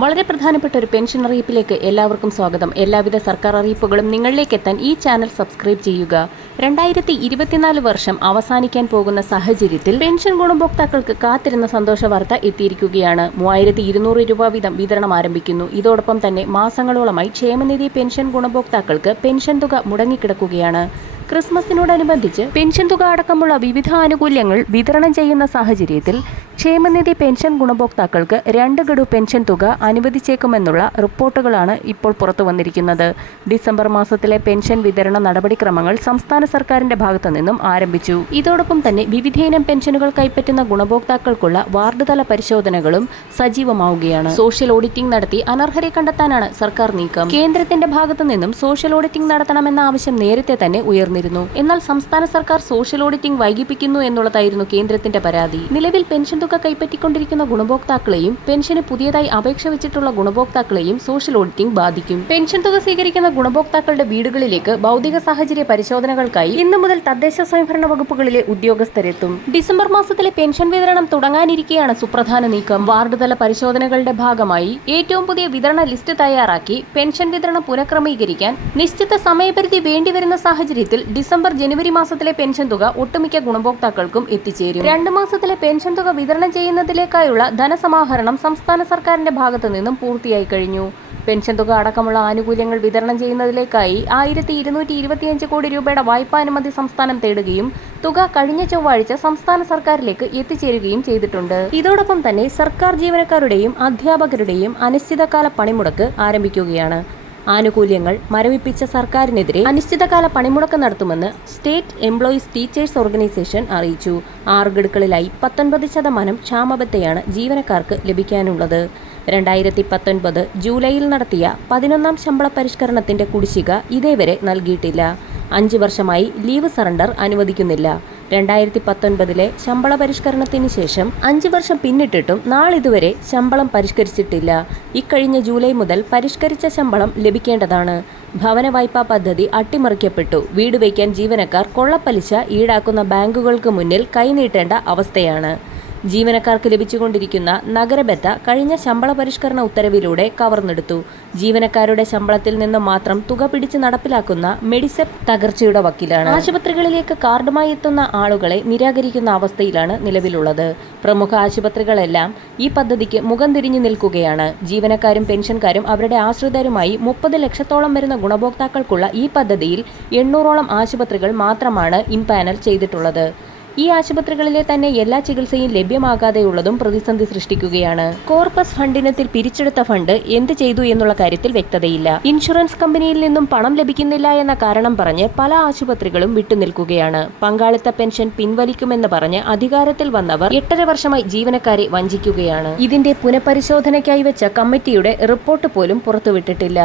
വളരെ പ്രധാനപ്പെട്ട ഒരു പെൻഷൻ അറിയിപ്പിലേക്ക് എല്ലാവർക്കും സ്വാഗതം. എല്ലാവിധ സർക്കാർ അറിയിപ്പുകളും നിങ്ങളിലേക്ക് എത്താൻ ഈ ചാനൽ സബ്സ്ക്രൈബ് ചെയ്യുക. രണ്ടായിരത്തി ഇരുപത്തിനാല് വർഷം അവസാനിക്കാൻ പോകുന്ന സാഹചര്യത്തിൽ പെൻഷൻ ഗുണഭോക്താക്കൾക്ക് കാത്തിരുന്ന സന്തോഷ വാർത്ത എത്തിയിരിക്കുകയാണ്. മൂവായിരത്തി ഇരുന്നൂറ് രൂപ വീതം വിതരണം ആരംഭിക്കുന്നു. ഇതോടൊപ്പം തന്നെ മാസങ്ങളോളമായി ക്ഷേമനിധി പെൻഷൻ ഗുണഭോക്താക്കൾക്ക് പെൻഷൻ തുക മുടങ്ങിക്കിടക്കുകയാണ്. ക്രിസ്മസിനോടനുബന്ധിച്ച് പെൻഷൻ തുക അടക്കമുള്ള വിവിധ ആനുകൂല്യങ്ങൾ വിതരണം ചെയ്യുന്ന സാഹചര്യത്തിൽ ക്ഷേമനിധി പെൻഷൻ ഗുണഭോക്താക്കൾക്ക് രണ്ട് ഗഡു പെൻഷൻ തുക അനുവദിച്ചേക്കുമെന്നുള്ള റിപ്പോർട്ടുകളാണ് ഇപ്പോൾ പുറത്തു വന്നിരിക്കുന്നത്. ഡിസംബർ മാസത്തിലെ പെൻഷൻ വിതരണ നടപടിക്രമങ്ങൾ സംസ്ഥാന സർക്കാരിന്റെ ഭാഗത്തു നിന്നും ആരംഭിച്ചു. ഇതോടൊപ്പം തന്നെ വിവിധയിനം പെൻഷനുകൾ കൈപ്പറ്റുന്ന ഗുണഭോക്താക്കൾക്കുള്ള വാർഡ് തല പരിശോധനകളും സജീവമാവുകയാണ്. സോഷ്യൽ ഓഡിറ്റിംഗ് നടത്തി അനർഹരെ കണ്ടെത്താനാണ് സർക്കാർ നീക്കം. കേന്ദ്രത്തിന്റെ ഭാഗത്തു നിന്നും സോഷ്യൽ ഓഡിറ്റിംഗ് നടത്തണമെന്ന ആവശ്യം നേരത്തെ തന്നെ ഉയർന്നിരുന്നു എന്നാൽ സംസ്ഥാന സർക്കാർ സോഷ്യൽ ഓഡിറ്റിംഗ് വൈകിപ്പിക്കുന്നു എന്നുള്ളതായിരുന്നു കേന്ദ്രത്തിന്റെ പരാതി. നിലവിൽ പെൻഷൻ തുക കൈപ്പറ്റിക്കൊണ്ടിരിക്കുന്ന ഗുണഭോക്താക്കളെയും പെൻഷന് പുതിയതായി അപേക്ഷ വെച്ചിട്ടുള്ള ഗുണഭോക്താക്കളെയും സോഷ്യൽ ഓഡിറ്റിംഗ് ബാധിക്കും. പെൻഷൻ തുക സ്വീകരിക്കുന്ന ഗുണഭോക്താക്കളുടെ വീടുകളിലേക്ക് ഭൗതിക സാഹചര്യ പരിശോധനകൾക്കായി ഇന്നു മുതൽ തദ്ദേശ സ്വയംഭരണ വകുപ്പുകളിലെ ഉദ്യോഗസ്ഥരെത്തും. ഡിസംബർ മാസത്തിലെ പെൻഷൻ വിതരണം തുടങ്ങാനിരിക്കെയാണ് സുപ്രധാന നീക്കം. വാർഡ് തല പരിശോധനകളുടെ ഭാഗമായി ഏറ്റവും പുതിയ വിതരണ ലിസ്റ്റ് തയ്യാറാക്കി പെൻഷൻ വിതരണം പുനഃക്രമീകരിക്കാൻ നിശ്ചിത സമയപരിധി വേണ്ടിവരുന്ന സാഹചര്യത്തിൽ ഡിസംബർ ജനുവരി മാസത്തിലെ പെൻഷൻ തുക ഒട്ടുമിക്ക ഗുണഭോക്താക്കൾക്കും എത്തിച്ചേരും. രണ്ട് മാസത്തിലെ പെൻഷൻ തുക വിതരണം ചെയ്യുന്നതിലേക്കായുള്ള ധനസമാഹരണം സംസ്ഥാന സർക്കാരിന്റെ ഭാഗത്തു നിന്നും പൂർത്തിയായി കഴിഞ്ഞു. പെൻഷൻ തുക അടക്കമുള്ള ആനുകൂല്യങ്ങൾ വിതരണം ചെയ്യുന്നതിലേക്കായി ആയിരത്തി ഇരുന്നൂറ്റി ഇരുപത്തിയഞ്ച് കോടി രൂപയുടെ വായ്പാനുമതി സംസ്ഥാനം തേടുകയും തുക കഴിഞ്ഞ ചൊവ്വാഴ്ച സംസ്ഥാന സർക്കാരിലേക്ക് എത്തിച്ചേരുകയും ചെയ്തിട്ടുണ്ട്. ഇതോടൊപ്പം തന്നെ സർക്കാർ ജീവനക്കാരുടെയും അധ്യാപകരുടെയും അനിശ്ചിതകാല പണിമുടക്ക് ആരംഭിക്കുകയാണ്. ആനുകൂല്യങ്ങൾ മരവിപ്പിച്ച സർക്കാരിനെതിരെ അനിശ്ചിതകാല പണിമുടക്ക് നടത്തുമെന്ന് സ്റ്റേറ്റ് എംപ്ലോയീസ് ടീച്ചേഴ്സ് ഓർഗനൈസേഷൻ അറിയിച്ചു. ആറ് ഗഡുക്കളിലായി പത്തൊൻപത് ശതമാനം ക്ഷാമബത്തെയാണ് ജീവനക്കാർക്ക് ലഭിക്കാനുള്ളത്. രണ്ടായിരത്തി പത്തൊൻപത് ജൂലൈയിൽ നടത്തിയ പതിനൊന്നാം ശമ്പള പരിഷ്കരണത്തിന്റെ കുടിശ്ശിക ഇതേവരെ നൽകിയിട്ടില്ല. അഞ്ച് വർഷമായി ലീവ് സറണ്ടർ അനുവദിക്കുന്നില്ല. രണ്ടായിരത്തി പത്തൊൻപതിലെ ശമ്പള പരിഷ്കരണത്തിന് ശേഷം അഞ്ച് വർഷം പിന്നിട്ടിട്ടും നാളിതുവരെ ശമ്പളം പരിഷ്കരിച്ചിട്ടില്ല. ഇക്കഴിഞ്ഞ ജൂലൈ മുതൽ പരിഷ്കരിച്ച ശമ്പളം ലഭിക്കേണ്ടതാണ്. ഭവന വായ്പാ പദ്ധതി അട്ടിമറിക്കപ്പെട്ടു. വീട് വയ്ക്കാൻ ജീവനക്കാർ കൊള്ളപ്പലിശ ഈടാക്കുന്ന ബാങ്കുകൾക്ക് മുന്നിൽ കൈനീട്ടേണ്ട അവസ്ഥയാണ്. ജീവനക്കാർക്ക് ലഭിച്ചുകൊണ്ടിരിക്കുന്ന നഗരബത്ത കഴിഞ്ഞ ശമ്പള പരിഷ്കരണ ഉത്തരവിലൂടെ കവർന്നെടുത്തു. ജീവനക്കാരുടെ ശമ്പളത്തിൽ നിന്ന് മാത്രം തുക പിടിച്ച് നടപ്പിലാക്കുന്ന മെഡിസെപ് തകർച്ചയുടെ വക്കിലാണ്. ആശുപത്രികളിലേക്ക് കാർഡുമായി എത്തുന്ന ആളുകളെ നിരാകരിക്കുന്ന അവസ്ഥയിലാണ് നിലവിലുള്ളത്. പ്രമുഖ ആശുപത്രികളെല്ലാം ഈ പദ്ധതിക്ക് മുഖം തിരിഞ്ഞു നിൽക്കുകയാണ്. ജീവനക്കാരും പെൻഷൻകാരും അവരുടെ ആശ്രിതരുമായി മുപ്പത് ലക്ഷത്തോളം വരുന്ന ഗുണഭോക്താക്കൾക്കുള്ള ഈ പദ്ധതിയിൽ എണ്ണൂറോളം ആശുപത്രികൾ മാത്രമാണ് ഇംപാനൽ ചെയ്തിട്ടുള്ളത്. ഈ ആശുപത്രികളിലെ തന്നെ എല്ലാ ചികിത്സയും ലഭ്യമാകാതെയുള്ളതും പ്രതിസന്ധി സൃഷ്ടിക്കുകയാണ്. കോർപ്പസ് ഫണ്ടിനത്തിൽ പിരിച്ചെടുത്ത ഫണ്ട് എന്ത് ചെയ്തു എന്നുള്ള കാര്യത്തിൽ വ്യക്തതയില്ല. ഇൻഷുറൻസ് കമ്പനിയിൽ നിന്നും പണം ലഭിക്കുന്നില്ല എന്ന കാരണം പറഞ്ഞ് പല ആശുപത്രികളും വിട്ടുനിൽക്കുകയാണ്. പങ്കാളിത്ത പെൻഷൻ പിൻവലിക്കുമെന്ന് പറഞ്ഞ് അധികാരത്തിൽ വന്നവർ എട്ടര വർഷമായി ജീവനക്കാരെ വഞ്ചിക്കുകയാണ്. ഇതിന്റെ പുനഃപരിശോധനയ്ക്കായി വെച്ച കമ്മിറ്റിയുടെ റിപ്പോർട്ട് പോലും പുറത്തുവിട്ടിട്ടില്ല.